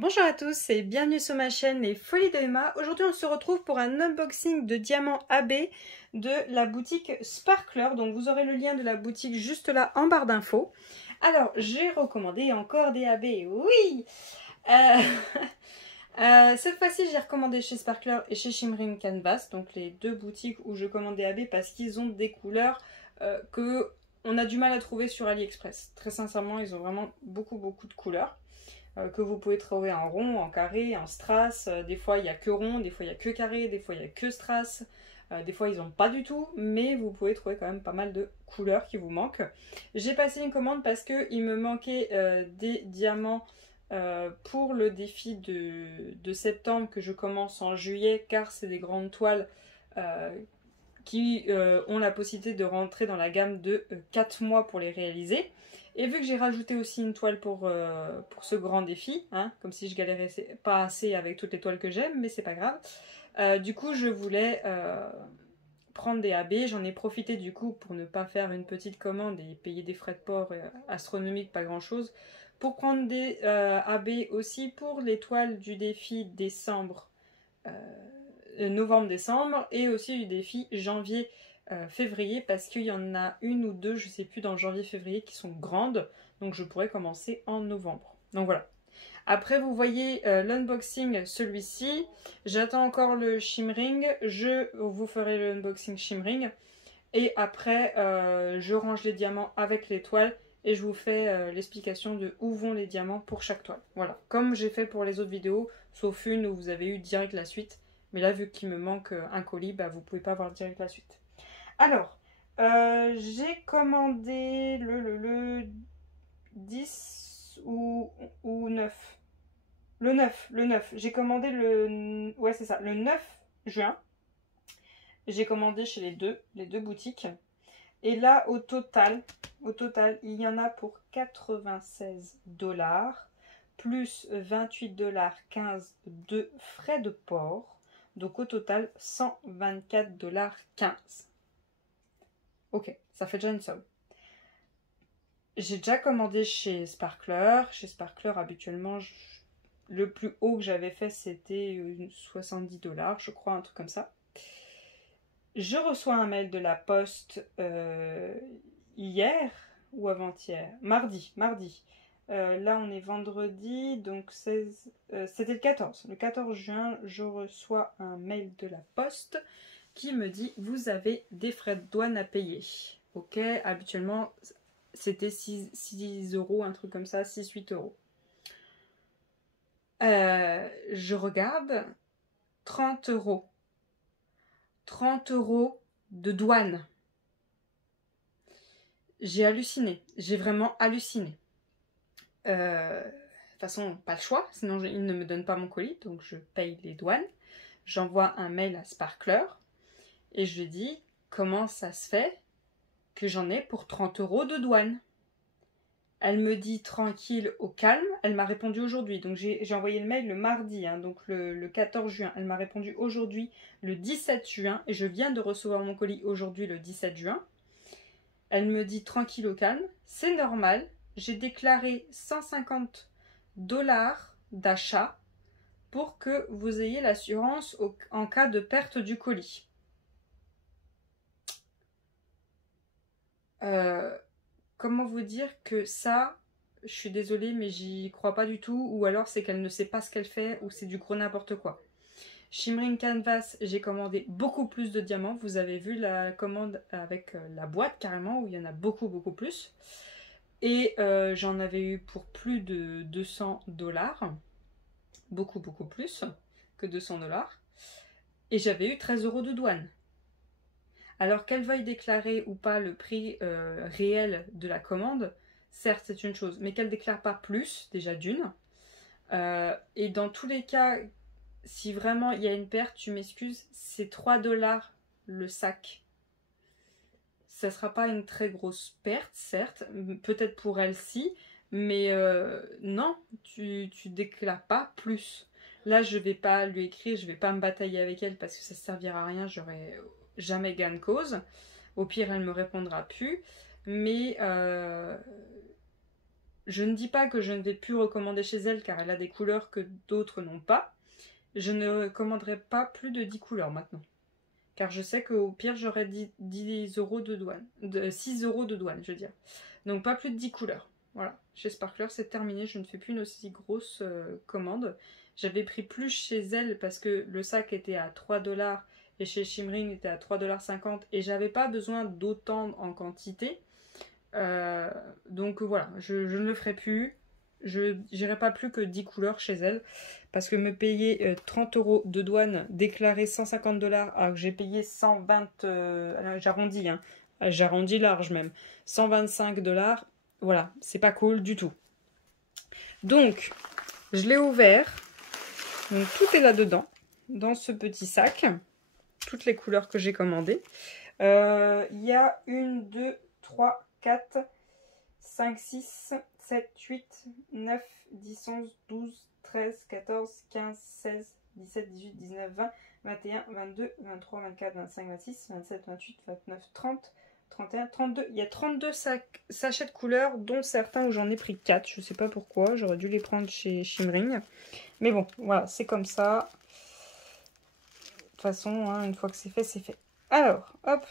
Bonjour à tous et bienvenue sur ma chaîne Les Folies de Emma. Aujourd'hui on se retrouve pour un unboxing de diamants AB de la boutique Sparkler. Donc vous aurez le lien de la boutique juste là en barre d'infos. Alors j'ai recommandé encore des AB, oui cette fois-ci j'ai recommandé chez Sparkler et chez Shimmering Canvas. Donc les deux boutiques où je commande des AB parce qu'ils ont des couleurs que on a du mal à trouver sur AliExpress. Très sincèrement ils ont vraiment beaucoup de couleurs. Que vous pouvez trouver en rond, en carré, en strass. Des fois il n'y a que rond, des fois il n'y a que carré, des fois il n'y a que strass. Des fois ils n'ont pas du tout, mais vous pouvez trouver quand même pas mal de couleurs qui vous manquent. J'ai passé une commande parce qu'il me manquait des diamants pour le défi de septembre que je commence en juillet, car c'est des grandes toiles qui ont la possibilité de rentrer dans la gamme de 4 mois pour les réaliser. Et vu que j'ai rajouté aussi une toile pour ce grand défi, hein, comme si je galérais pas assez avec toutes les toiles que j'aime, mais c'est pas grave. Du coup, je voulais prendre des AB. J'en ai profité du coup pour ne pas faire une petite commande et payer des frais de port astronomiques, pas grand chose. Pour prendre des AB aussi pour les toiles du défi décembre, novembre-décembre, et aussi du défi janvier février, parce qu'il y en a une ou deux, je sais plus, dans janvier-février qui sont grandes, donc je pourrais commencer en novembre. Donc voilà. Après vous voyez l'unboxing celui-ci, j'attends encore le shimmering, je vous ferai le unboxing shimmering, et après je range les diamants avec les toiles, et je vous fais l'explication de où vont les diamants pour chaque toile. Voilà, comme j'ai fait pour les autres vidéos, sauf une où vous avez eu direct la suite, mais là vu qu'il me manque un colis, bah, vous pouvez pas avoir direct la suite. Alors, j'ai commandé le 10 ou 9. Le 9. J'ai commandé le... Ouais, c'est ça, le 9 juin. J'ai commandé chez les deux boutiques. Et là, au total, il y en a pour 96 $, plus 28,15 $ de frais de port. Donc au total, 124,15 $. Ok, ça fait déjà une somme. J'ai déjà commandé chez Sparkler. Chez Sparkler, habituellement, le plus haut que j'avais fait, c'était 70 $, je crois, un truc comme ça. Je reçois un mail de la poste hier ou avant-hier, mardi. Là, on est vendredi, donc c'était le 14. Le 14 juin, je reçois un mail de la poste qui me dit « Vous avez des frais de douane à payer ». Ok, habituellement, c'était 6 €, un truc comme ça, 6-8 €. Je regarde, 30 €. 30 € de douane. J'ai halluciné, j'ai vraiment halluciné. De toute façon, pas le choix, sinon ils ne me donnent pas mon colis, donc je paye les douanes. J'envoie un mail à Sparkler et je lui dis comment ça se fait que j'en ai pour 30 € de douane. Elle me dit tranquille, au calme. Elle m'a répondu aujourd'hui. Donc j'ai envoyé le mail le mardi, hein, donc le 14 juin. Elle m'a répondu aujourd'hui, le 17 juin. Et je viens de recevoir mon colis aujourd'hui, le 17 juin. Elle me dit tranquille, au calme. C'est normal. J'ai déclaré 150 $ d'achat pour que vous ayez l'assurance en cas de perte du colis. Comment vous dire que ça, je suis désolée, mais j'y crois pas du tout, ou alors c'est qu'elle ne sait pas ce qu'elle fait, ou c'est du gros n'importe quoi. Shimmering Canvas, j'ai commandé beaucoup plus de diamants. Vous avez vu la commande avec la boîte carrément, où il y en a beaucoup plus. Et j'en avais eu pour plus de 200 $. Beaucoup plus que 200 $. Et j'avais eu 13 € de douane. Alors qu'elle veuille déclarer ou pas le prix réel de la commande, certes c'est une chose, mais qu'elle ne déclare pas plus, déjà d'une. Et dans tous les cas, si vraiment il y a une perte, tu m'excuses, c'est 3 $ le sac. Ça ne sera pas une très grosse perte, certes, peut-être pour elle si, mais non, tu déclares pas plus. Là, je vais pas lui écrire, je vais pas me batailler avec elle parce que ça ne servira à rien, j'aurai jamais gain de cause. Au pire, elle me répondra plus. Mais je ne dis pas que je ne vais plus recommander chez elle car elle a des couleurs que d'autres n'ont pas. Je ne commanderai pas plus de 10 couleurs maintenant. Car je sais qu'au pire, j'aurai 10 euros de douane. 6 euros de douane, je veux dire. Donc pas plus de 10 couleurs. Voilà. Chez Sparkler, c'est terminé. Je ne fais plus une aussi grosse commande. J'avais pris plus chez elle parce que le sac était à 3 $ et chez Shimring était à 3,50 $ et j'avais pas besoin d'autant en quantité. Donc voilà, je ne le ferai plus. Je n'irai pas plus que 10 couleurs chez elle parce que me payer 30 euros de douane, déclarer 150 $ alors que j'ai payé 120, j'arrondis, hein, j'arrondis large même, 125 $, voilà, c'est pas cool du tout. Donc, je l'ai ouvert, donc tout est là-dedans, dans ce petit sac, toutes les couleurs que j'ai commandées. Il y a 1, 2, 3, 4, 5, 6, 7, 8, 9, 10, 11, 12, 13, 14, 15, 16, 17, 18, 19, 20, 21, 22, 23, 24, 25, 26, 27, 28, 29, 30, 31, 32. Il y a 32 sachets de couleurs, dont certains où j'en ai pris 4. Je ne sais pas pourquoi, j'aurais dû les prendre chez Shimring. Mais bon, voilà, c'est comme ça. De toute façon, hein, une fois que c'est fait, c'est fait. Alors, hop.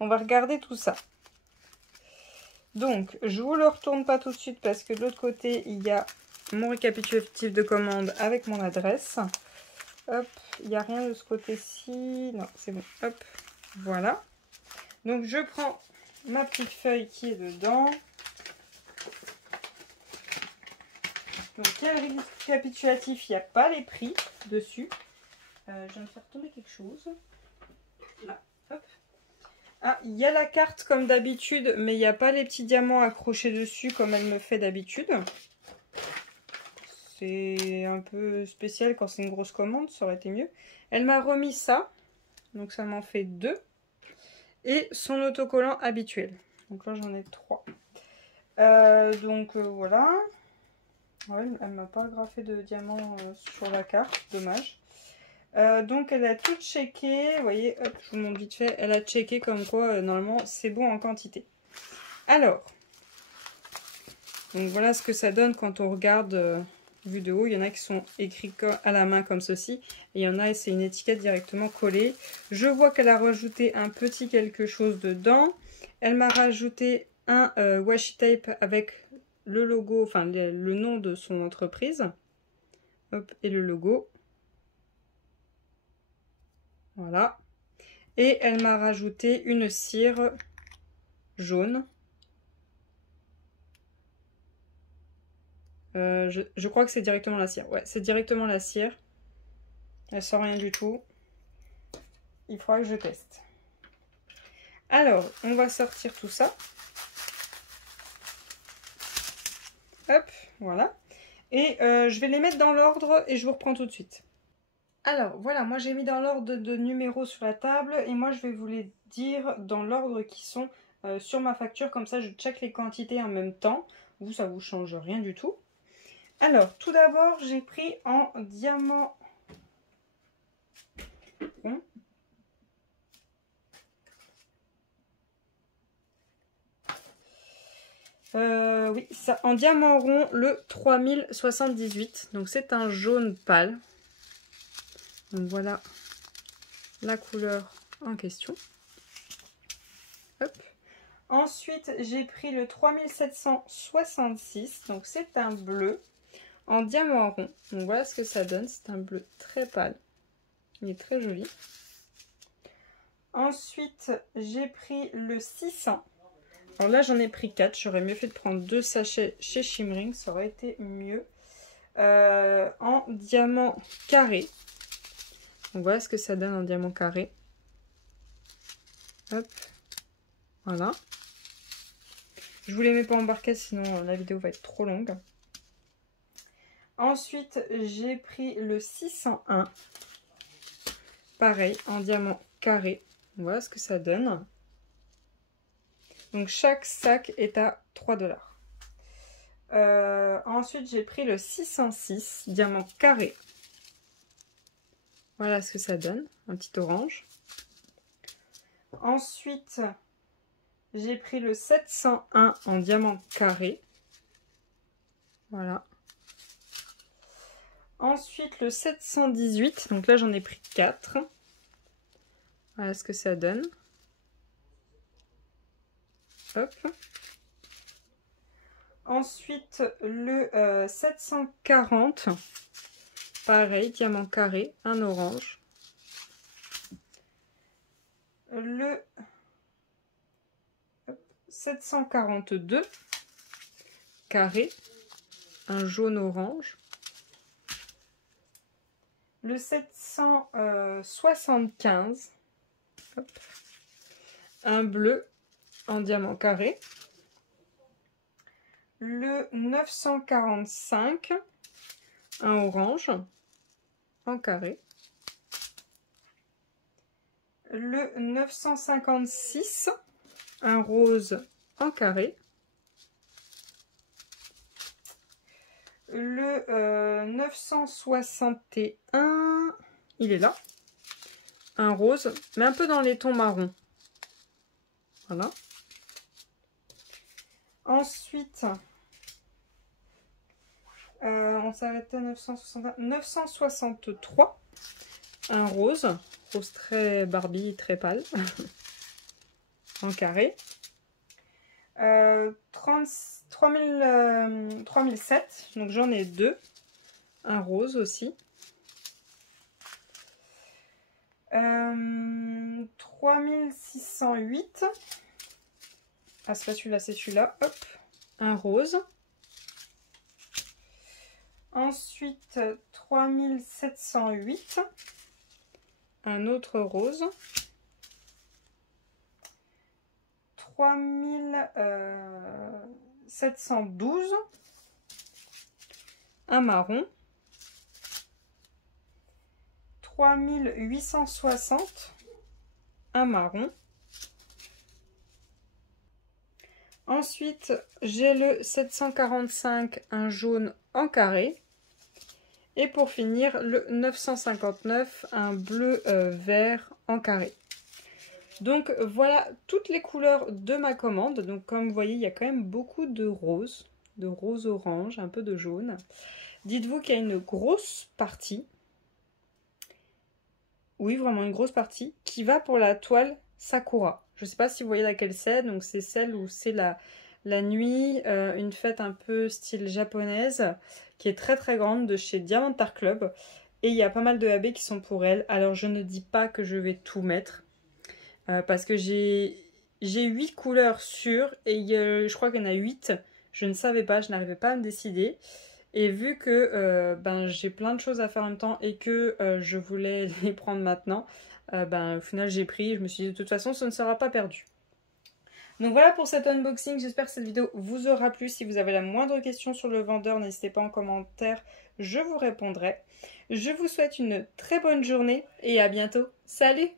On va regarder tout ça. Donc, je vous le retourne pas tout de suite parce que de l'autre côté, il y a mon récapitulatif de commande avec mon adresse. Hop, il n'y a rien de ce côté-ci. Non, c'est bon. Hop, voilà. Donc, je prends ma petite feuille qui est dedans. Donc, il y a le récapitulatif, il n'y a pas les prix dessus. Je viens de faire tomber quelque chose. Là, hop. Ah, il y a la carte comme d'habitude, mais il n'y a pas les petits diamants accrochés dessus comme elle me fait d'habitude. C'est un peu spécial quand c'est une grosse commande, ça aurait été mieux. Elle m'a remis ça, donc ça m'en fait 2. Et son autocollant habituel. Donc là j'en ai 3. Voilà. Ouais, elle m'a pas grafé de diamants sur la carte, dommage. Donc elle a tout checké, vous voyez, hop, je vous montre vite fait, elle a checké comme quoi normalement c'est bon en quantité. Alors, donc voilà ce que ça donne quand on regarde vue de haut. Il y en a qui sont écrits à la main comme ceci, et il y en a et c'est une étiquette directement collée. Je vois qu'elle a rajouté un petit quelque chose dedans. Elle m'a rajouté un washi tape avec le logo, enfin le nom de son entreprise. Hop, et le logo. Voilà. Et elle m'a rajouté une cire jaune. Je crois que c'est directement la cire. Ouais, c'est directement la cire. Elle sent rien du tout. Il faudra que je teste. Alors, on va sortir tout ça. Hop, voilà. Et je vais les mettre dans l'ordre et je vous reprends tout de suite. Alors voilà, moi j'ai mis dans l'ordre de numéros sur la table et moi je vais vous les dire dans l'ordre qui sont sur ma facture, comme ça je check les quantités en même temps. Vous, ça vous change rien du tout. Alors tout d'abord j'ai pris en diamant rond. Oui, ça en diamant rond le 3078, donc c'est un jaune pâle. Donc voilà la couleur en question. Hop. Ensuite, j'ai pris le 3766, donc c'est un bleu en diamant rond. Donc voilà ce que ça donne, c'est un bleu très pâle. Il est très joli. Ensuite, j'ai pris le 600. Alors là, j'en ai pris 4. J'aurais mieux fait de prendre 2 sachets chez Shimring, ça aurait été mieux. En diamant carré. Donc voilà ce que ça donne en diamant carré. Hop. Voilà. Je vous les mets pas en barquette, sinon la vidéo va être trop longue. Ensuite, j'ai pris le 601. Pareil, en diamant carré. Voilà ce que ça donne. Donc chaque sac est à 3 $. Ensuite, j'ai pris le 606, diamant carré. Voilà ce que ça donne, un petit orange. Ensuite, J'ai pris le 701 en diamant carré. Voilà. Ensuite, le 718. Donc là, j'en ai pris 4. Voilà ce que ça donne. Hop. Ensuite, le 740. Pareil, diamant carré, un orange. Le 742. Carré, un jaune orange. Le 775. Hop. Un bleu en diamant carré. Le 945, un orange en carré. Le 956, un rose en carré. Le 961, il est là. Un rose, mais un peu dans les tons marrons. Voilà. Ensuite, on s'arrête à 963, un rose très Barbie, très pâle, en carré. 3007, donc j'en ai 2, un rose aussi. 3608, ah c'est pas celui-là, c'est celui-là, hop, un rose. Ensuite, 3708, un autre rose. 3712, un marron. 3860, un marron. Ensuite, j'ai le 745, un jaune en carré. Et pour finir, le 959, un bleu vert en carré. Donc voilà toutes les couleurs de ma commande. Donc comme vous voyez, il y a quand même beaucoup de rose orange, un peu de jaune. Dites-vous qu'il y a une grosse partie, oui vraiment une grosse partie, qui va pour la toile Sakura. Je ne sais pas si vous voyez laquelle c'est, donc c'est celle où c'est la nuit, une fête un peu style japonaise, qui est très très grande, de chez Diamond Art Club. Et il y a pas mal de HB qui sont pour elle. Alors je ne dis pas que je vais tout mettre. Parce que j'ai 8 couleurs sûres et je crois qu'il y en a 8. Je ne savais pas, je n'arrivais pas à me décider. Et vu que j'ai plein de choses à faire en même temps et que je voulais les prendre maintenant, au final j'ai pris. Je me suis dit de toute façon ce ne sera pas perdu. Donc voilà pour cet unboxing, j'espère que cette vidéo vous aura plu. Si vous avez la moindre question sur le vendeur, n'hésitez pas en commentaire, je vous répondrai. Je vous souhaite une très bonne journée et à bientôt. Salut!